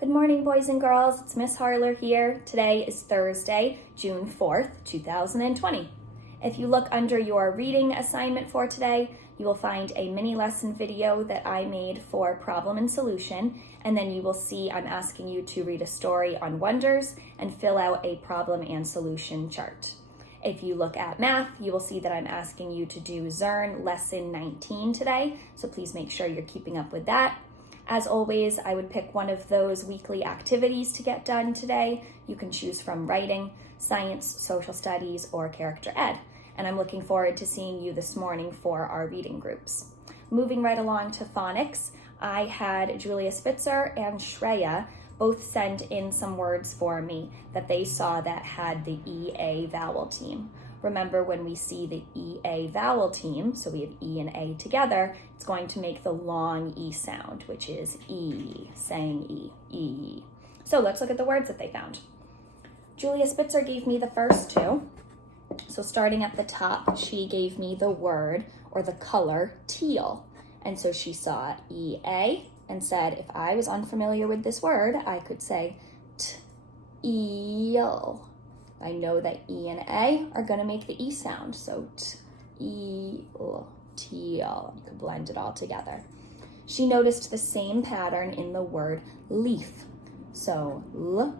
Good morning, boys and girls. It's Miss Harler here. Today is Thursday, June 4th, 2020. If you look under your reading assignment for today, you will find a mini lesson video that I made for problem and solution, and then you will see I'm asking you to read a story on wonders and fill out a problem and solution chart. If you look at math, you will see that I'm asking you to do Zern lesson 19 today, so please make sure you're keeping up with that. As always, I would pick one of those weekly activities to get done today. You can choose from writing, science, social studies, or character ed. And I'm looking forward to seeing you this morning for our reading groups. Moving right along to phonics, I had Julia Spitzer and Shreya both send in some words for me that they saw that had the EA vowel team. Remember, when we see the EA vowel team, so we have E and A together, it's going to make the long E sound, which is E, saying E, E. So let's look at the words that they found. Julia Spitzer gave me the first two. So starting at the top, she gave me the word or the color teal. And so she saw EA and said, if I was unfamiliar with this word, I could say eel. I know that E and A are going to make the E sound, so eel, teal. You could blend it all together. She noticed the same pattern in the word leaf. So L,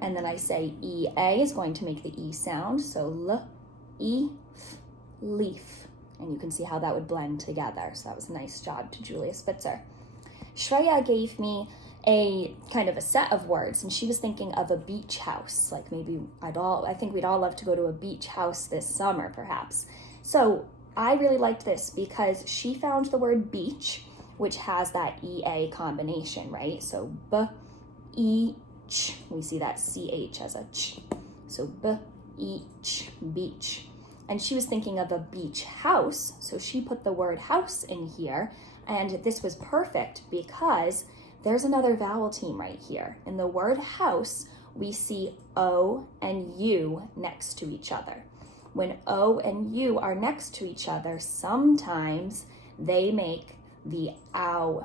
and then I say EA is going to make the E sound, so L, E, F, leaf. And you can see how that would blend together. So that was a nice job to Julia Spitzer. Shreya gave me a kind of a set of words, and she was thinking of a beach house. Like maybe I think we'd all love to go to a beach house this summer, perhaps. So I really liked this because she found the word beach, which has that EA combination, right? So B, E, ch. We see that CH as a ch. So B, E, ch, beach. And she was thinking of a beach house, so she put the word house in here, and this was perfect because there's another vowel team right here. In the word house, we see O and U next to each other. When O and U are next to each other, sometimes they make the ow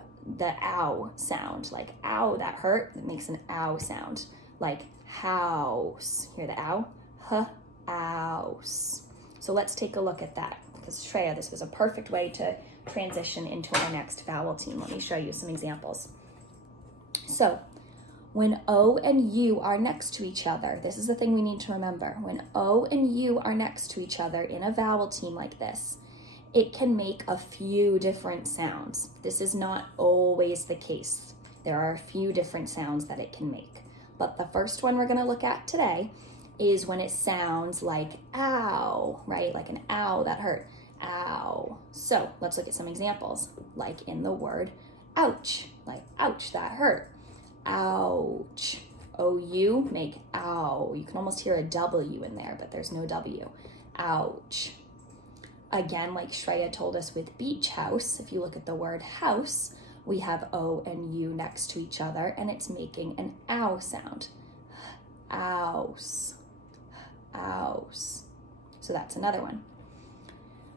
sound. Like ow, that hurt, it makes an ow sound. Like house, hear the ow? House. So let's take a look at that, because Shreya, this was a perfect way to transition into our next vowel team. Let me show you some examples. So when O and U are next to each other, this is the thing we need to remember. When O and U are next to each other in a vowel team like this, it can make a few different sounds. This is not always the case. There are a few different sounds that it can make. But the first one we're going to look at today is when it sounds like ow, right? Like an ow, that hurt. Ow. So let's look at some examples, like in the word ouch, like ouch, that hurt. Ouch. O-U, make ow. You can almost hear a W in there, but there's no W. Ouch. Again, like Shreya told us with beach house, if you look at the word house, we have O and U next to each other, and it's making an ow sound. Ouse. Ouse. So that's another one.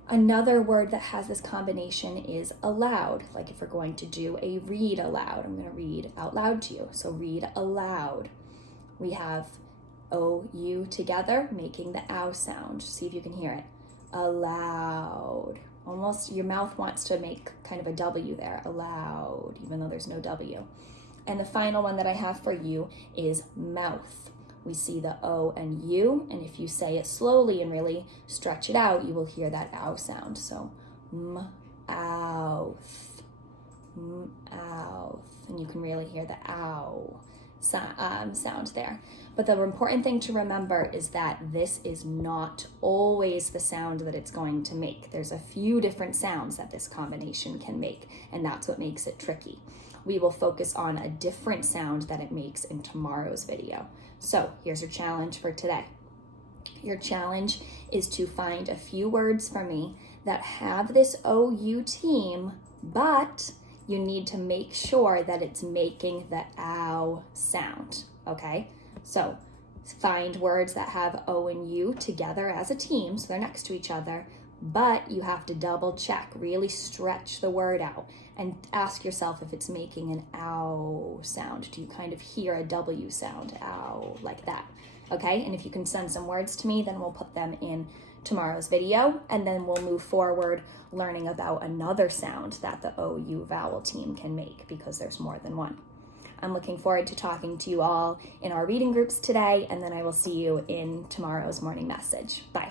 Another word that has this combination is aloud. Like if we're going to do a read aloud, I'm going to read out loud to you. So read aloud. We have O-U together making the ow sound. See if you can hear it. Aloud. Almost your mouth wants to make kind of a W there. Aloud, even though there's no W. And the final one that I have for you is mouth. We see the O and U, and if you say it slowly and really stretch it out, you will hear that ow sound. So, mouth, mouth, and you can really hear the ow sound there. But the important thing to remember is that this is not always the sound that it's going to make. There's a few different sounds that this combination can make, and that's what makes it tricky. We will focus on a different sound that it makes in tomorrow's video. So here's your challenge for today. Your challenge is to find a few words for me that have this OU team, but you need to make sure that it's making the ow sound, okay? So find words that have O and U together as a team, so they're next to each other, but you have to double check, really stretch the word out and ask yourself if it's making an ow sound. Do you kind of hear a W sound? Ow, like that. Okay, and if you can send some words to me, then we'll put them in tomorrow's video, and then we'll move forward learning about another sound that the OU vowel team can make, because there's more than one. I'm looking forward to talking to you all in our reading groups today, and then I will see you in tomorrow's morning message. Bye.